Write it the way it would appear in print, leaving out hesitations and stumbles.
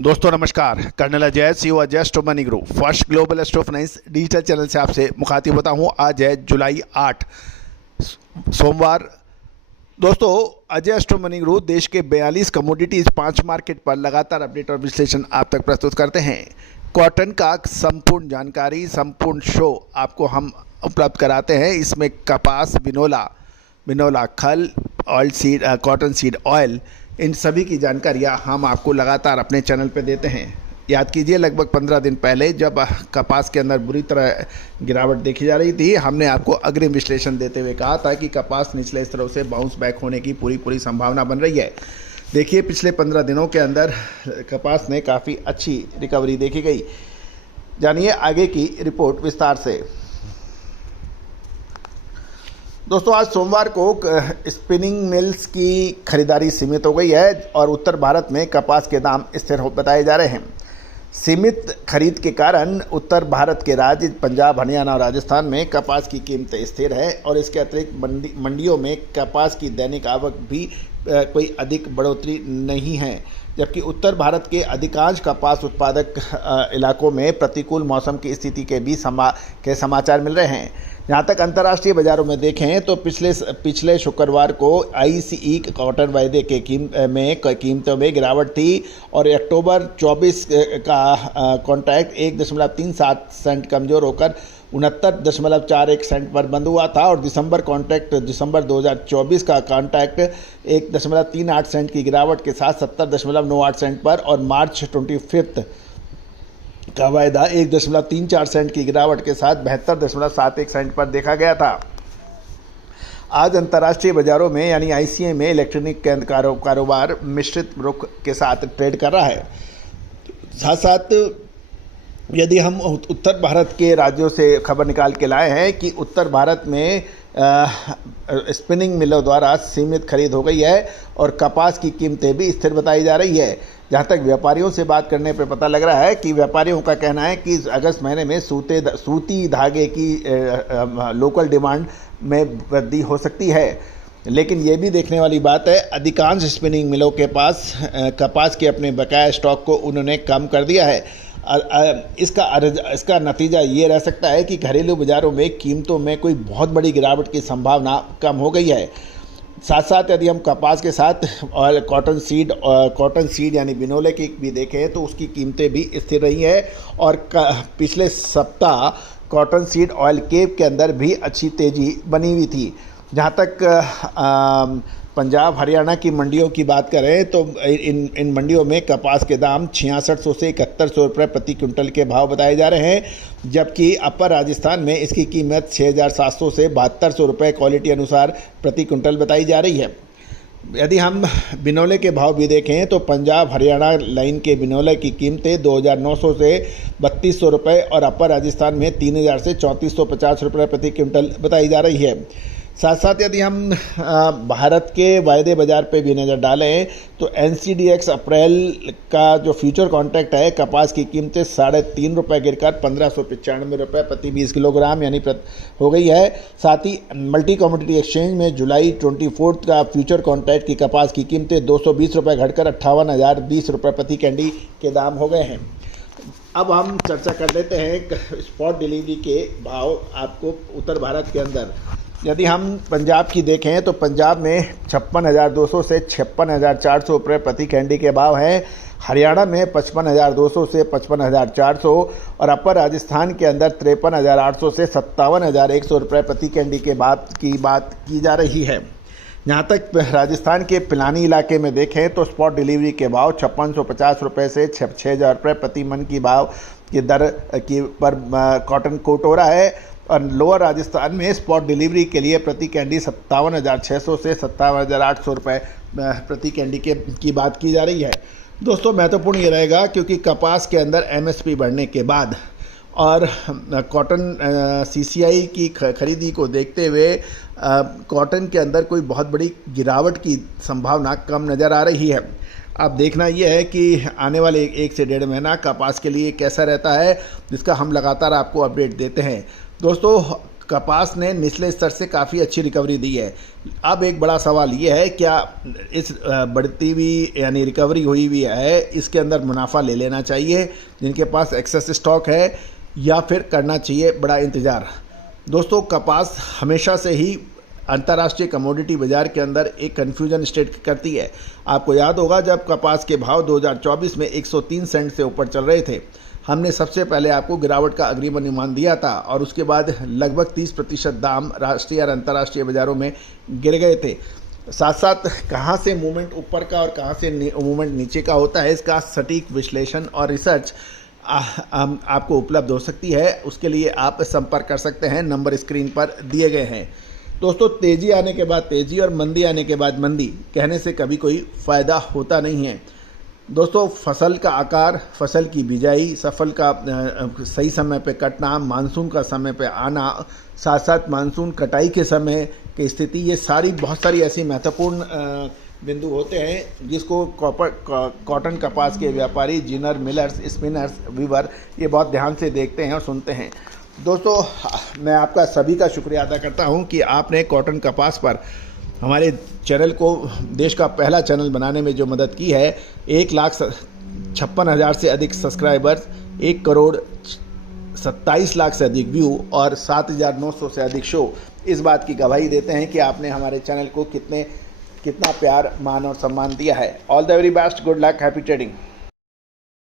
दोस्तों नमस्कार। Colonel Ajay CO Ajay stock money group first global stock finance digital channel से आपसे मुखातिब होता हूं। आज है जुलाई 8 सोमवार। दोस्तों अजय स्टॉक मनी ग्रुप देश के 42 कमोडिटीज 5 मार्केट पर लगातार अपडेट और विश्लेषण आप तक प्रस्तुत करते हैं। कॉटन का संपूर्ण जानकारी, संपूर्ण शो आपको हम उपलब्ध कराते हैं। इसमें कपास, बिनोला खल, oil seed, cotton seed oil, इन सभी की जानकारियाँ हम आपको लगातार अपने चैनल पे देते हैं। याद कीजिए, लगभग 15 दिन पहले जब कपास के अंदर बुरी तरह गिरावट देखी जा रही थी, हमने आपको अग्रिम विश्लेषण देते हुए कहा था कि कपास निचले स्तरों से बाउंस बैक होने की पूरी संभावना बन रही है। देखिए, पिछले 15 दिनों के अंदर कपास ने काफ़ी अच्छी रिकवरी देखी गई। जानिए आगे की रिपोर्ट विस्तार से। दोस्तों आज सोमवार को स्पिनिंग मिल्स की खरीदारी सीमित हो गई है और उत्तर भारत में कपास के दाम स्थिर बताए जा रहे हैं। सीमित खरीद के कारण उत्तर भारत के राज्य पंजाब, हरियाणा और राजस्थान में कपास की कीमतें स्थिर है और इसके अतिरिक्त मंडियों में कपास की दैनिक आवक भी कोई अधिक बढ़ोतरी नहीं है। जबकि उत्तर भारत के अधिकांश कपास उत्पादक इलाकों में प्रतिकूल मौसम की स्थिति के भी समाचार मिल रहे हैं। जहाँ तक अंतर्राष्ट्रीय बाजारों में देखें तो पिछले शुक्रवार को आईसीई कॉटन वायदे के कीमतों में गिरावट थी और अक्टूबर 24 का कॉन्ट्रैक्ट 1.37 सेंट कमज़ोर होकर 69.41 सेंट पर बंद हुआ था और दिसंबर 2024 का कॉन्ट्रैक्ट 1.38 सेंट की गिरावट के साथ 70.98 सेंट पर और मार्च 25 का वायदा 1.34 सेंट की गिरावट के साथ 72.71 सेंट पर देखा गया था। आज अंतर्राष्ट्रीय बाजारों में यानी आईसीए में इलेक्ट्रॉनिक कारोबार मिश्रित रुख के साथ ट्रेड कर रहा है। साथ साथ यदि हम उत्तर भारत के राज्यों से खबर निकाल के लाए हैं कि उत्तर भारत में स्पिनिंग मिलों द्वारा सीमित खरीद हो गई है और कपास की कीमतें भी स्थिर बताई जा रही है। जहाँ तक व्यापारियों से बात करने पर पता लग रहा है कि व्यापारियों का कहना है कि अगस्त महीने में सूती धागे की लोकल डिमांड में वृद्धि हो सकती है। लेकिन ये भी देखने वाली बात है, अधिकांश स्पिनिंग मिलों के पास कपास के अपने बकाया स्टॉक को उन्होंने कम कर दिया है। इसका नतीजा ये रह सकता है कि घरेलू बाज़ारों में कीमतों में कोई बहुत बड़ी गिरावट की संभावना कम हो गई है। साथ साथ यदि हम कपास के साथ और कॉटन सीड यानी बिनोले की भी देखें तो उसकी कीमतें भी स्थिर रही है और पिछले सप्ताह कॉटन सीड ऑयल केप के अंदर भी अच्छी तेज़ी बनी हुई थी। जहाँ तक पंजाब हरियाणा की मंडियों की बात करें तो इन मंडियों में कपास के दाम 6600 से 7100 रुपये प्रति क्विंटल के भाव बताए जा रहे हैं, जबकि अपर राजस्थान में इसकी कीमत 6700 से 7200 रुपये क्वालिटी अनुसार प्रति क्विंटल बताई जा रही है। यदि हम बिनोले के भाव भी देखें तो पंजाब हरियाणा लाइन के बिनोले की कीमतें 2900 से 3200 रुपये और अपर राजस्थान में 3000 से 3450 रुपये प्रति क्विंटल बताई जा रही है। साथ साथ यदि हम भारत के वायदे बाज़ार पे भी नज़र डालें तो एनसीडीएक्स अप्रैल का जो फ्यूचर कॉन्ट्रैक्ट है, कपास की कीमतें 3.5 रुपये गिरकर 1595 रुपये प्रति 20 किलोग्राम यानी हो गई है। साथ ही मल्टी कमोडिटी एक्सचेंज में जुलाई 24 का फ्यूचर कॉन्ट्रैक्ट की कपास की कीमतें 220 रुपये घटकर 58,020 रुपये प्रति कैंडी के दाम हो गए हैं। अब हम चर्चा कर लेते हैं स्पॉट डिलीवरी के भाव आपको उत्तर भारत के अंदर। यदि हम पंजाब की देखें तो पंजाब में 56,200 से 56,400 रुपये प्रति कैंडी के भाव हैं। हरियाणा में 55,200 से 55,400 और अपर राजस्थान के अंदर 53,800 से 57,100 रुपये प्रति कैंडी के बात की जा रही है। जहाँ तक राजस्थान के पिलानी इलाके में देखें तो स्पॉट डिलीवरी के भाव 5650 रुपये से 6,000 रुपये प्रति मन की भाव की दर की पर कॉटन कोट हो रहा है और लोअर राजस्थान में स्पॉट डिलीवरी के लिए प्रति कैंडी 57,600 से 57,800 रुपये प्रति कैंडी की बात की जा रही है। दोस्तों महत्वपूर्ण ये रहेगा क्योंकि कपास के अंदर एमएसपी बढ़ने के बाद और कॉटन सीसीआई की खरीदी को देखते हुए कॉटन के अंदर कोई बहुत बड़ी गिरावट की संभावना कम नज़र आ रही है। अब देखना यह है कि आने वाले 1 से 1.5 महीना कपास के लिए कैसा रहता है, जिसका हम लगातार आपको अपडेट देते हैं। दोस्तों कपास ने निचले स्तर से काफ़ी अच्छी रिकवरी दी है। अब एक बड़ा सवाल ये है, क्या इस बढ़ती हुई यानी रिकवरी हुई हुई है, इसके अंदर मुनाफा ले लेना चाहिए जिनके पास एक्सेस स्टॉक है, या फिर करना चाहिए बड़ा इंतज़ार। दोस्तों, कपास हमेशा से ही अंतर्राष्ट्रीय कमोडिटी बाज़ार के अंदर एक कन्फ्यूजन स्टेट करती है। आपको याद होगा जब कपास के भाव 2024 में 103 सेंट से ऊपर चल रहे थे, हमने सबसे पहले आपको गिरावट का अग्रिम अनुमान दिया था और उसके बाद लगभग 30% दाम राष्ट्रीय और अंतर्राष्ट्रीय बाज़ारों में गिर गए थे। साथ साथ कहाँ से मूवमेंट ऊपर का और कहाँ से मूवमेंट नीचे का होता है, इसका सटीक विश्लेषण और रिसर्च आपको उपलब्ध हो सकती है। उसके लिए आप संपर्क कर सकते हैं, नंबर स्क्रीन पर दिए गए हैं। दोस्तों, तेज़ी आने के बाद तेज़ी और मंदी आने के बाद मंदी कहने से कभी कोई फ़ायदा होता नहीं है। दोस्तों, फसल का आकार, फसल की बिजाई, फसल का सही समय पे कटना, मानसून का समय पे आना, साथ साथ मानसून कटाई के समय की स्थिति, ये बहुत सारी ऐसी महत्वपूर्ण बिंदु होते हैं जिसको कॉटन कपास के व्यापारी, जिनर, मिलर्स, स्पिनर्स, वीवर ये बहुत ध्यान से देखते हैं और सुनते हैं। दोस्तों, मैं आपका सभी का शुक्रिया अदा करता हूं कि आपने कॉटन कपास पर हमारे चैनल को देश का पहला चैनल बनाने में जो मदद की है। 1,56,000 से अधिक सब्सक्राइबर्स, 1,27,00,000 से अधिक व्यू और 7,900 से अधिक शो इस बात की गवाही देते हैं कि आपने हमारे चैनल को कितना प्यार, मान और सम्मान दिया है। All the very best, good luck, happy trading.